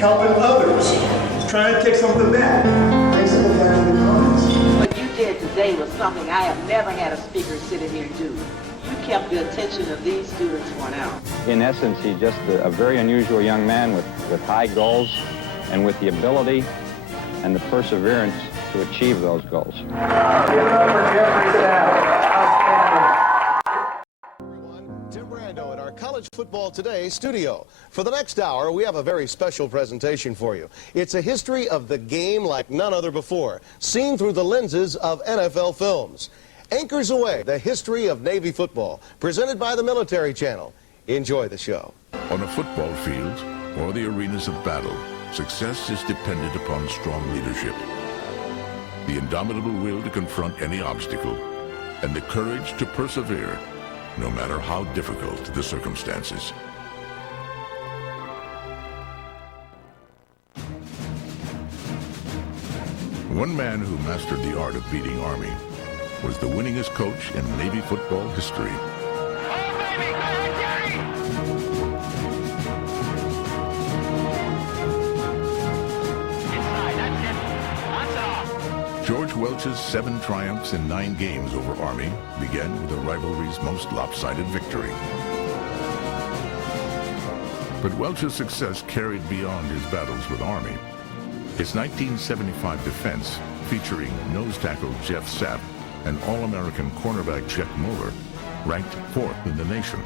helping others, trying to take something back. Take something back from the comments. What you did today was something I have never had a speaker sit in here do. You kept the attention of these students for an hour. In essence, he's just a very unusual young man with high goals and with the ability and the perseverance to achieve those goals. Give it up for Jeffrey Kendall. At our College Football Today studio. For the next hour, we have a very special presentation for you. It's a history of the game like none other before, seen through the lenses of NFL films. Anchors Away, the history of Navy football, presented by the Military Channel. Enjoy the show. On a football field or the arenas of battle, success is dependent upon strong leadership, the indomitable will to confront any obstacle, and the courage to persevere no matter how difficult the circumstances. One man who mastered the art of beating Army was the winningest coach in Navy football history. George Welch's 7 triumphs in 9 games over Army began with the rivalry's most lopsided victory. But Welch's success carried beyond his battles with Army. His 1975 defense, featuring nose tackle Jeff Sapp and All-American cornerback Chet Moeller, ranked 4th in the nation.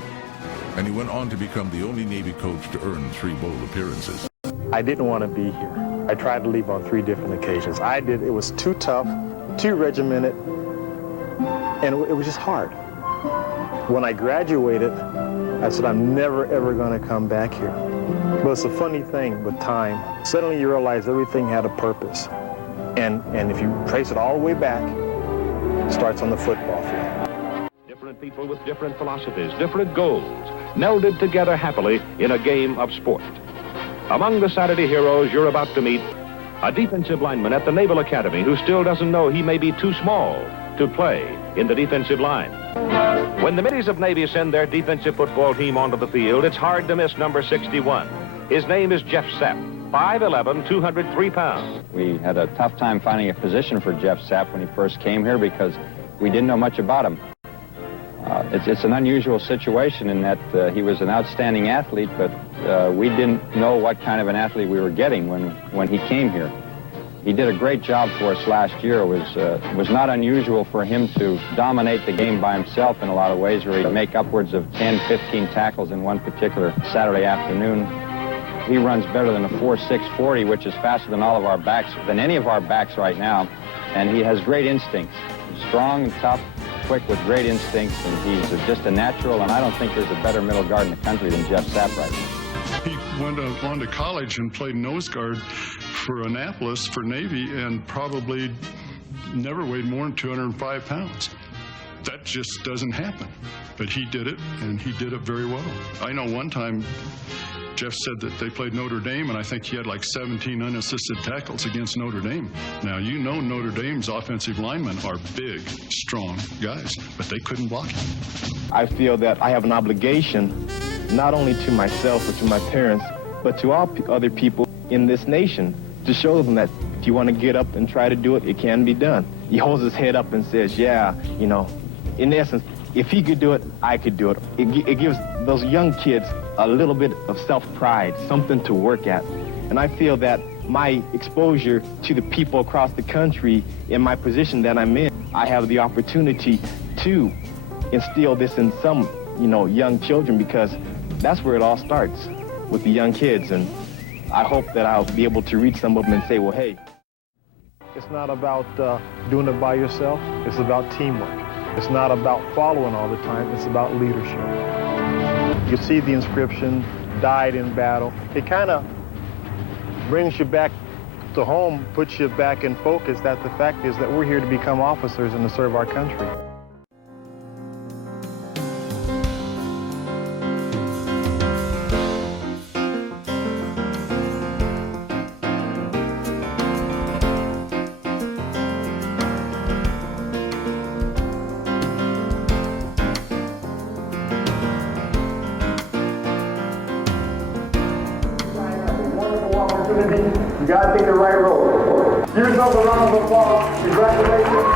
And he went on to become the only Navy coach to earn 3 bowl appearances. I didn't want to be here. I tried to leave on 3 different occasions. It was too tough, too regimented, and it was just hard. When I graduated, I said, I'm never, ever going to come back here. But it's a funny thing with time. Suddenly you realize everything had a purpose. And if you trace it all the way back, it starts on the football field. Different people with different philosophies, different goals, melded together happily in a game of sport. Among the Saturday heroes you're about to meet, a defensive lineman at the Naval Academy who still doesn't know he may be too small to play in the defensive line. When the middies of Navy send their defensive football team onto the field, it's hard to miss number 61. His name is Jeff Sapp, 5'11", 203 pounds. We had a tough time finding a position for Jeff Sapp when he first came here because we didn't know much about him. It's an unusual situation in that he was an outstanding athlete, but we didn't know what kind of an athlete we were getting when he came here. He did a great job for us last year. It was not unusual for him to dominate the game by himself in a lot of ways, where he'd make upwards of 10, 15 tackles in one particular Saturday afternoon. He runs better than a 4.6 40, which is faster than all of our backs, than any of our backs right now, and he has great instincts. He's strong and tough, quick with great instincts, and he's just a natural, and I don't think there's a better middle guard in the country than Jeff Sapp right now. He went on to college and played nose guard for Annapolis for Navy and probably never weighed more than 205 pounds. That just doesn't happen. But he did it, and he did it very well. I know one time Jeff said that they played Notre Dame, and I think he had like 17 unassisted tackles against Notre Dame. Now, you know Notre Dame's offensive linemen are big, strong guys, but they couldn't block him. I feel that I have an obligation not only to myself or to my parents, but to all other people in this nation to show them that if you want to get up and try to do it, it can be done. He holds his head up and says, yeah, you know, in essence, if he could do it, I could do it. It gives those young kids a little bit of self-pride, something to work at. And I feel that my exposure to the people across the country in my position that I'm in, I have the opportunity to instill this in some, young children, because that's where it all starts, with the young kids. And I hope that I'll be able to reach some of them and say, well, hey, it's not about doing it by yourself. It's about teamwork. It's not about following all the time. It's about leadership. You see the inscription, died in battle. It kind of brings you back to home, puts you back in focus that the fact is that we're here to become officers and to serve our country. You got to take the right road. Give yourself a round of applause. Congratulations.